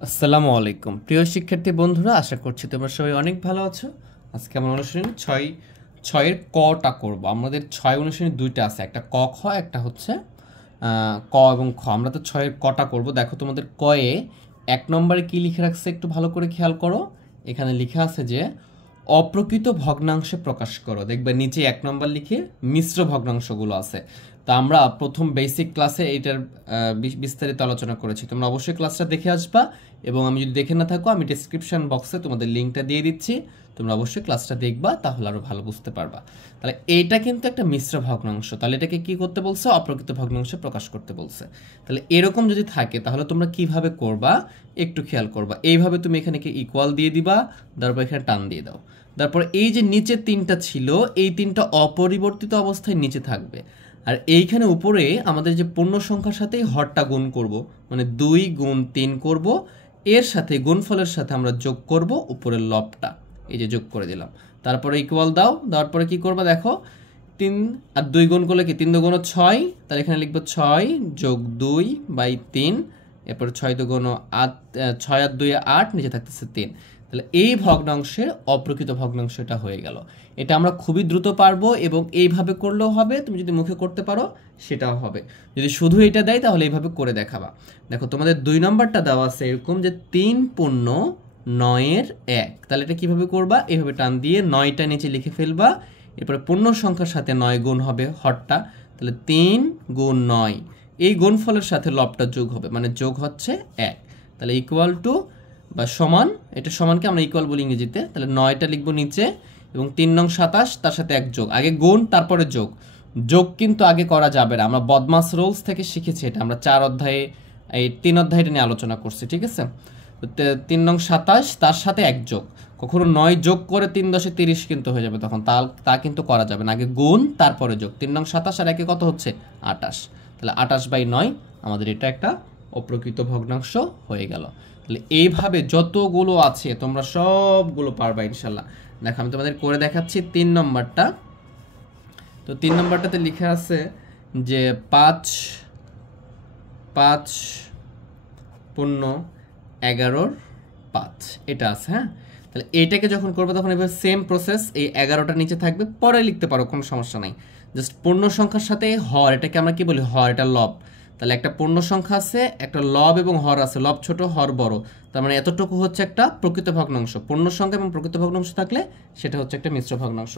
আসসালামু আলাইকুম প্রিয় শিক্ষার্থী বন্ধুরা, আশা করছি তোমরা সবাই অনেক ভালো আছো। আজকে আমরা অনুশীলনী ছয়ের কটা করব। আমাদের ছয় অনুশীলনী দুইটা আছে, একটা ক খ, একটা হচ্ছে ক এবং খ। আমরা তো ছয়ের কটা করব। দেখো তোমাদের কয়ে 1 নম্বরে কি লিখে রাখছে একটু ভালো করে খেয়াল করো। এখানে লিখা আছে যে অপ্রকৃত ভগ্নাংশে প্রকাশ করো। দেখবে নিচে 1 নম্বর লিখে মিশ্র ভগ্নাংশগুলো আছে। তা আমরা প্রথম বেসিক ক্লাসে এইটার বিস্তারিত আলোচনা করেছি, তোমরা অবশ্যই ক্লাসটা দেখে আসবা। এবং আমি যদি দেখে না থাকো, আমি ডেসক্রিপশন বক্সে তোমাদের লিঙ্কটা দিয়ে দিচ্ছি, তোমরা অবশ্যই ক্লাসটা দেখবা, তাহলে আরও ভালো বুঝতে পারবা। তাহলে এইটা কিন্তু একটা মিশ্র ভগ্নাংশ, তাহলে এটাকে কি করতে বলছে? অপ্রকৃত ভগ্নাংশে প্রকাশ করতে বলছে। তাহলে এরকম যদি থাকে তাহলে তোমরা কিভাবে করবা একটু খেয়াল করবা। এইভাবে তুমি এখানে কি ইকুয়াল দিয়ে দিবা, তারপর এখানে টান দিয়ে দাও। তারপর এই যে নিচে তিনটা ছিল, এই তিনটা অপরিবর্তিত অবস্থায় নিচে থাকবে। আর এইখানে উপরে আমাদের যে পূর্ণ সংখ্যার সাথে হরটা গুণ করব, মানে 2 গুণ 3 করব, এর সাথে গুণফলের সাথে আমরা যোগ করব উপরের লবটা, এই যে যোগ করে দিলাম। তারপরে ইকুয়াল দাও, দেওয়ার পরে কি করবা দেখো, 3 আর 2 গুণ করলে কি 3 দুগুণ 6, তাহলে এখানে লিখবো 6 যোগ 2 বাই 3। এরপরে 6 দুগুণ 8, 6 আর 2 8, নিচে থাকতেছে 3। তাহলে এই ভগ্নাংশের অপ্রকৃত ভগ্নাংশটা হয়ে গেল। এটা আমরা খুবই দ্রুত পারবো এবং এইভাবে করলেও হবে, তুমি যদি মুখে করতে পারো সেটাও হবে। যদি শুধু এটা দেয় তাহলে এইভাবে করে দেখাবা। দেখো তোমাদের 2 নম্বরটা দেওয়া আছে এরকম যে 3 পূর্ণ 9 1। তাহলে এটা কিভাবে করবা? এইভাবে টান দিয়ে 9টা নিচে লিখে ফেলবা, এরপরে পূর্ণ সংখ্যার সাথে 9 গুণ হবে হরটা, তাহলে 3 গুণ 9, এই গুণফলের সাথে লবটা যোগ হবে, মানে যোগ হচ্ছে 1। তাহলে ইকুয়াল টু বা সমান, এটা সমানকে আমরা ইকুয়াল বলি ইংরেজিতে। তাহলে 9টা লিখবো নিচে এবং 3 নং 27, তার সাথে 1 যোগ, আগে গুণ তারপরে যোগ। যোগ কিন্তু আগে করা যাবে না, আমরা বদমাস রুলস থেকে শিখেছি এটা, আমরা 4 অধ্যায়ে এই 3 অধ্যায়টা নিয়ে আলোচনা করছি, ঠিক আছে? 3 নং 27, তার সাথে 1 যোগ, কখনো 9 যোগ করে 3 10 30 কিন্তু হয়ে যাবে, তখন তা কিন্তু করা যাবে না, আগে গুণ তারপরে যোগ। 3 নং 27 আর 1 কত হচ্ছে 28, তাহলে 28/9 আমাদের এটা একটা অপ্রকৃত ভগ্নাংশ হয়ে গেল। তাহলে এইভাবে যতগুলো আছে তোমরা সবগুলো পারবা ইনশাল্লাহ। দেখো আমি তোমাদের করে দেখাচ্ছি 3 নম্বরটা। তো 3 নম্বরটাতে লিখা আছে যে 5 পূর্ণ 11 5, এটা আছে। হ্যাঁ, তাহলে এইটাকে যখন করবো তখন এবার সেম প্রসেস, এই 11টা নিচে থাকবে, পরে লিখতে পারো, কোনো সমস্যা নাই। জাস্ট পূর্ণ সংখ্যার সাথে হর, এটাকে আমরা কি বলি? হর, এটা লব। তাহলে একটা পূর্ণ সংখ্যা আছে, একটা লব এবং হর আছে, লব ছোট হর বড়, তার মানে এতটুকু হচ্ছে একটা প্রকৃত ভগ্নাংশ। পূর্ণ সংখ্যা এবং প্রকৃত ভগ্নাংশ থাকলে সেটা হচ্ছে একটা মিশ্র ভগ্নাংশ।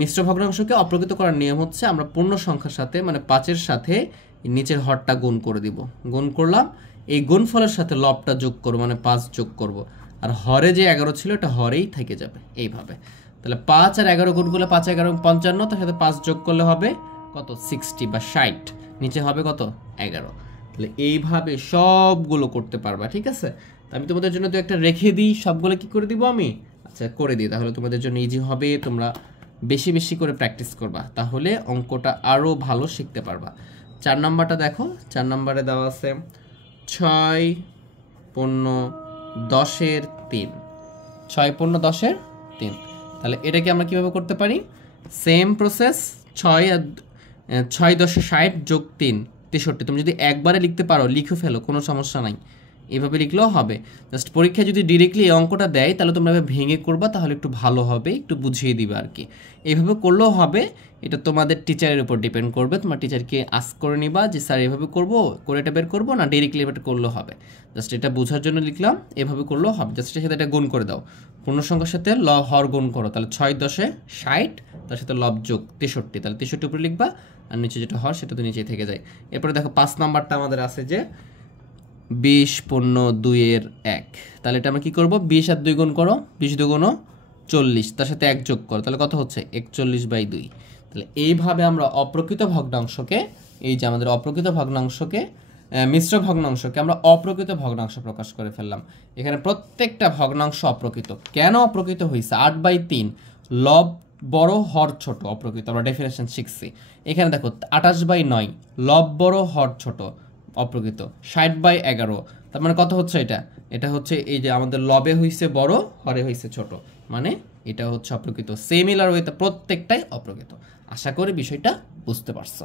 মিশ্র ভগ্নাংশকে অপ্রকৃত করার নিয়ম হচ্ছে আমরা পূর্ণ সংখ্যার সাথে, মানে 5-এর সাথে নিচের হরটা গুণ করে দিব, গুণ করলাম, এই গুণফলের সাথে লবটা যোগ করবো, মানে 5 যোগ করব, আর হরে যে 11 ছিল এটা হরেই থেকে যাবে এইভাবে। তাহলে 5 আর 11 গুণ করলে 5 11 55, তার সাথে 5 যোগ করলে হবে কত? 60 বা 60, নিচে হবে কত? 11। তাহলে এইভাবে সবগুলো করতে পারবা, ঠিক আছে? আমি তোমাদের জন্য তো একটা রেখে দিই, সবগুলো কি করে দিব আমি? আচ্ছা করে দিই, তাহলে তোমাদের জন্য ইজি হবে, তোমরা বেশি বেশি করে প্র্যাকটিস করবা, তাহলে অঙ্কটা আরও ভালো শিখতে পারবা। 4 নম্বরটা দেখো, 4 নম্বরে দেওয়া আছে 6 পূর্ণ 10 3। 6 পূর্ণ 10 3, তাহলে এটাকে আমরা কিভাবে করতে পারি? সেম প্রসেস, 6 10 60 যোগ 3 63। তুমি যদি একবারে লিখতে পারো লিখে ফেলো, কোনো সমস্যা নাই, এভাবে লিখলেও হবে। জাস্ট পরীক্ষায় যদি ডিরেক্টলি এই অঙ্কটা দেয় তাহলে তোমরা এভাবে ভেঙে করবা, তাহলে একটু ভালো হবে, একটু বুঝিয়ে দিবা আর কি। এইভাবে করলেও হবে, এটা তোমাদের টিচারের উপর ডিপেন্ড করবে। তোমার টিচারকে আস্ক করে নিবা যে স্যার এভাবে করবো, করে এটা বের করবো না ডিরেক্টলি এভাবে করলেও হবে। জাস্ট এটা বোঝার জন্য লিখলাম, এভাবে করলেও হবে। জাস্ট এর সাথে এটা গুণ করে দাও, পূর্ণ সংখ্যার সাথে হর গুণ করো, তাহলে 6 10 60, তার সাথে লব যোগ 63, তাহলে 63 উপরে লিখবা, আর নিচে যেটা হর সেটা তো নিচেই থেকে যায়। এরপরে দেখো 5 নাম্বারটা আমাদের আছে যে 20 পূর্ণ 2 1। তাহলে এটা আমরা কি করব? 20 আর 2 গুণ করো, 20 দুগুণ 40, তার সাথে 1 যোগ করো, তাহলে কত হচ্ছে? 41/2। তাহলে এইভাবে আমরা অপ্রকৃত ভগ্নাংশকে, এই যে আমাদের অপ্রকৃত ভগ্নাংশকে, মিশ্র ভগ্নাংশকে আমরা অপ্রকৃত ভগ্নাংশ প্রকাশ করে ফেললাম। এখানে প্রত্যেকটা ভগ্নাংশ অপ্রকৃত। কেন অপ্রকৃত হয়েছে? 8/3, লব বড় হর ছোট, অপ্রকৃত, আমরা ডেফিনেশন শিখছি। এখানে দেখো 28/9, লব বড় হর ছোট, অপ্রকৃত। 60/11, তার মানে কত হচ্ছে এটা? এটা হচ্ছে এই যে আমাদের লবে হইছে বড়, হরে হইছে ছোট, মানে এটা হচ্ছে অপ্রকৃত। সিমিলার ওয়েতে প্রত্যেকটাই অপ্রকৃত। আশা করি বিষয়টা বুঝতে পারছো।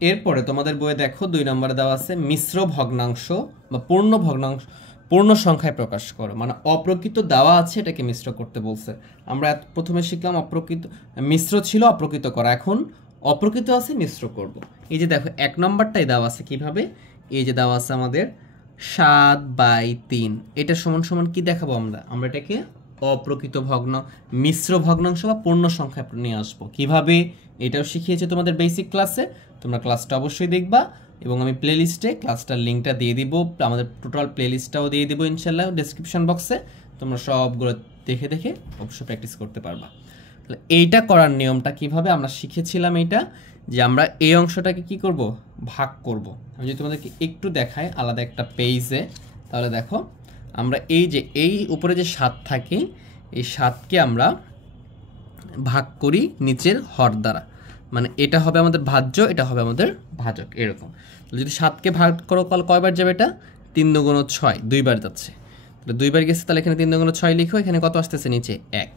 এরপরে তোমাদের বইয়ে দেখো 2 নম্বরে দেওয়া আছে মিশ্র ভগ্নাংশ বা পূর্ণ ভগ্নাংশ পূর্ণ সংখ্যায় প্রকাশ করো, মানে অপ্রকৃত দেওয়া আছে এটাকে মিশ্র করতে বলছে। আমরা প্রথমে শিখলাম অপ্রকৃত, মিশ্র ছিল অপ্রকৃত করা, এখন অপ্রকৃত আছে মিশ্র করব। এই যে দেখো 1 নম্বরটাই দেওয়া আছে কিভাবে, এই যে দেওয়া আছে আমাদের 7/3, এটা সমান সমান কি দেখাবো আমরা এটাকে অপ্রকৃত মিশ্র ভগ্নাংশ বা পূর্ণ সংখ্যায় নিয়ে আসবো। কিভাবে এটাও শিখিয়েছে তোমাদের বেসিক ক্লাসে, তোমরা ক্লাসটা অবশ্যই দেখবা এবং আমি প্লেলিস্টে ক্লাসটার লিঙ্কটা দিয়ে দিব, আমাদের টোটাল প্লেলিস্টটাও দিয়ে দিব ইনশাল্লাহ ডেসক্রিপশন বক্সে, তোমরা সবগুলো দেখে দেখে অবশ্যই প্র্যাকটিস করতে পারবা। তাহলে এইটা করার নিয়মটা কিভাবে আমরা শিখেছিলাম, এইটা যে আমরা এই অংশটাকে কি করব, ভাগ করব। আমি যদি তোমাদেরকে একটু দেখাই আলাদা একটা পেজে, তাহলে দেখো আমরা এই যে এই উপরে যে 7 থাকে, এই 7কে আমরা ভাগ করি নিচের হর দ্বারা, মানে এটা হবে আমাদের ভাজ্য, এটা হবে আমাদের ভাজক, এরকম। যদি 7কে ভাগ করো কয়বার যাবে, এটা 3 দুগুণ 6, 2 বার যাচ্ছে, তাহলে 2 বার গেছে, তাহলে এখানে 3 দুগুণ 6 লিখো, এখানে কত আসতেছে নিচে 1।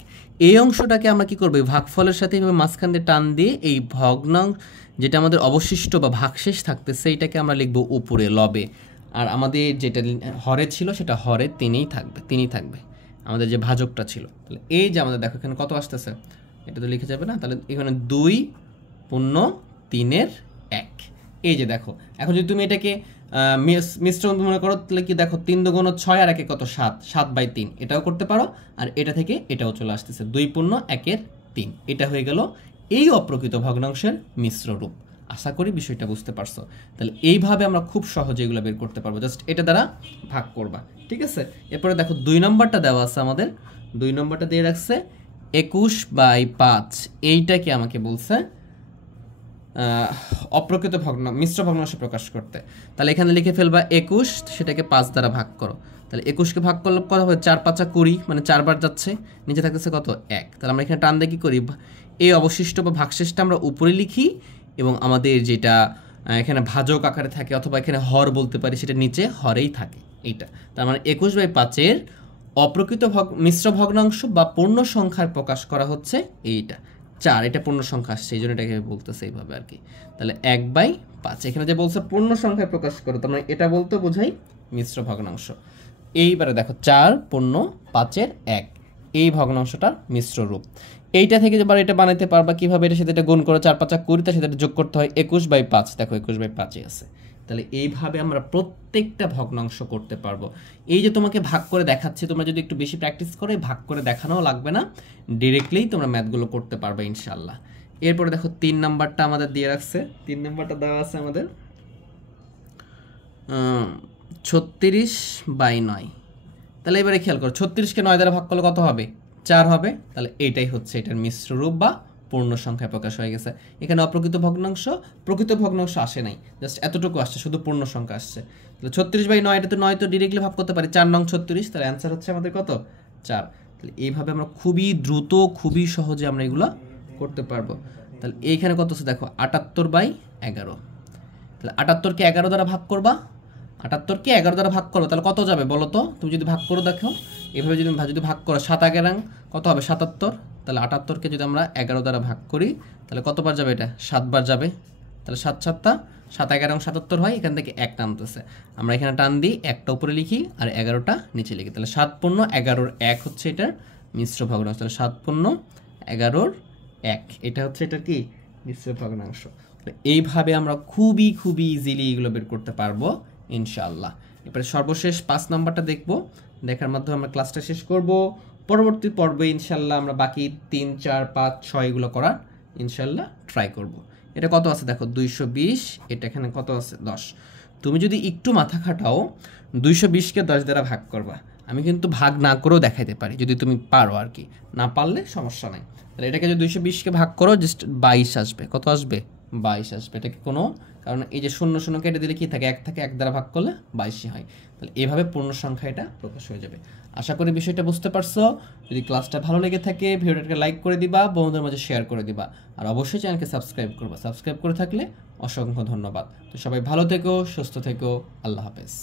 এই অংশটাকে আমরা কি করব, ভাগফলের সাথে এভাবে মাঝখান দিয়ে টান দিয়ে এই ভগ্নাংশ যেটা আমাদের অবশিষ্ট বা ভাগশেষ থাকতেছে এইটাকে আমরা লিখব উপরে লবে, আর আমাদের যেটা হরে ছিল সেটা হরে 3ই থাকবে আমাদের যে ভাজকটা ছিল। তাহলে এই যে আমাদের দেখো এখানে কত আসতেছে, এটা তো লিখে যাবে না, তাহলে এখানে 2 পূর্ণ 3-এর 1। এই যে দেখো এখন যদি তুমি এটাকে মিশ্রণ মনে করো, তাহলে কি দেখো 3 দুগুণ 6 আর 1 কত 7, 7/3 এটাও করতে পারো, আর এটা থেকে এটাও চলে আসতেছে 2 পূর্ণ 1-এর 3, এটা হয়ে গেল এই অপ্রকৃত ভগ্নাংশের মিশ্র রূপ। আশা করি বিষয়টা বুঝতে পারছো। তাহলে এইভাবে আমরা খুব সহজে এগুলো বের করতে পারবো, জাস্ট এটা দ্বারা ভাগ করবা, ঠিক আছে। এরপরে দেখো 2 নম্বরটা দেওয়া আছে আমাদের, 2 নম্বরটা দিয়ে রাখছে 21/5, এইটাকে আমাকে বলছে অপ্রকৃত মিশ্র ভগ্নাংশ প্রকাশ করতে। তাহলে এখানে লিখে ফেলবা 21, সেটাকে 5 দ্বারা ভাগ করো, তাহলে 21কে ভাগ করলে কত হবে, 4×5 20, মানে 4 বার যাচ্ছে, নিচে থাকতেছে কত 1। তাহলে আমরা এখানে টান দিয়ে কি করি, এই অবশিষ্ট বা ভাগশেষটা আমরা উপরে লিখি, এবং আমাদের যেটা এখানে ভাজক আকারে থাকে অথবা এখানে হর বলতে পারি, সেটা নিচে হরেই থাকে এইটা। তার মানে 21/5-এর অপ্রকৃত মিশ্র ভগ্নাংশ বা পূর্ণ সংখ্যার প্রকাশ করা হচ্ছে এইটা 4, এটা পূর্ণ সংখ্যা আসছে, এই জন্য এটাকে বলতেছে এইভাবে আর কি। তাহলে 1/5, এখানে যে বলছে পূর্ণ সংখ্যায় প্রকাশ করো, তার মানে এটা বলতে বোঝাই মিশ্র ভগ্নাংশ। এইবারে দেখো 4 পূর্ণ 5-এর 1, এই ভগ্নাংশটার মিশ্র রূপ। এইটা থেকে এবার এটা বানাইতে পারবা কিভাবে, এটা সাথে এটা গুণ করো, 4×5 20, তার সাথে এটা যোগ করতে হয় 21/5, দেখো 21/5-ই আছে। তাহলে এইভাবে আমরা প্রত্যেকটা ভগ্নাংশ করতে পারবো। এই যে তোমাকে ভাগ করে দেখাচ্ছি, তোমরা যদি একটু বেশি প্র্যাকটিস করে ভাগ করে দেখানোও লাগবে না, ডিরেক্টলি তোমরা ম্যাথগুলো করতে পারবে ইনশাল্লাহ। এরপরে দেখো 3 নাম্বারটা আমাদের দিয়ে রাখছে, 3 নাম্বারটা দেওয়া আছে আমাদের 36/9। তাহলে এবারে খেয়াল করো, 36কে 9 দ্বারা ভাগ করলে কত হবে, 4 হবে। তাহলে এইটাই হচ্ছে এটার মিশ্র রূপ বা পূর্ণ সংখ্যায় প্রকাশ হয়ে গেছে। এখানে অপ্রকৃত ভগ্নাংশ, প্রকৃত ভগ্নাংশ আসে নাই, জাস্ট এতটুকু আসছে, শুধু পূর্ণ সংখ্যা আসছে। তাহলে 36/9, এটা তো 9 তো ডিরেক্টলি ভাগ করতে পারি, 4 নং 36, তাহলে অ্যান্সার হচ্ছে আমাদের কত 4। তাহলে এইভাবে আমরা খুবই দ্রুত খুবই সহজে আমরা এগুলো করতে পারবো। তাহলে এইখানে কত আছে দেখো 78/11, তাহলে 78কে 11 দ্বারা ভাগ করবা, 78কে 11 দ্বারা ভাগ করো, তাহলে কত যাবে বলো তো, তুমি যদি ভাগ করো দেখো এভাবে যদি ভাগ করো 7 কত হবে 77, তাহলে 78কে যদি আমরা 11 দ্বারা ভাগ করি তাহলে কতবার যাবে, এটা 7 বার যাবে। তাহলে 7 7 7 77 হয়, এখান থেকে 1 টানতেছে, আমরা এখানে টান দিই, 1টা উপরে লিখি আর 11টা নিচে লিখি, তাহলে 7 পূর্ণ 11-র 1 হচ্ছে এটার মিশ্র ভগ্নাংশ। তাহলে 7 পূর্ণ 11-র 1, এটা হচ্ছে এটা কি মিশ্র ভগ্নাংশ। এইভাবে আমরা খুবই ইজিলি এগুলো বের করতে পারবো ইনশাআল্লাহ। এরপরে সর্বশেষ 5 নাম্বারটা দেখবো, দেখার মাধ্যমে আমরা ক্লাসটা শেষ করব। পরবর্তী পর্বে ইনশাআল্লাহ আমরা বাকি 3 4 5 6 এগুলো করার ইনশাআল্লাহ ট্রাই করব। এটা কত আছে দেখো 220, এটা এখানে কত আছে 10। তুমি যদি একটু মাথা খাটাও 220কে 10 দ্বারা ভাগ করবা, আমি কিন্তু ভাগ না করেও দেখাইতে পারি যদি তুমি পারো আর কি, না পারলে সমস্যা নাই। তাহলে এটাকে যদি 220কে ভাগ করো জাস্ট 22 আসবে, কত আসবে 22 আসবে। এটাকে কোনো কারণ এই যে 0 0 কেটে দিলে কি থাকে, 1 থাকে, 1 দ্বারা ভাগ করলে 22 হয়। তাহলে এইভাবে পূর্ণ সংখ্যা এটা প্রকাশ হয়ে যাবে। আশা করি বিষয়টা বুঝতে পারছো। যদি ক্লাসটা ভালো লেগে থাকে ভিডিওটাকে লাইক করে দিবা, বন্ধুদের মাঝে শেয়ার করে দিবা, আর অবশ্যই চ্যানেলকে সাবস্ক্রাইব করবা। সাবস্ক্রাইব করে থাকলে অসংখ্য ধন্যবাদ। তো সবাই ভালো থেকো, সুস্থ থেকো, আল্লাহ হাফেজ।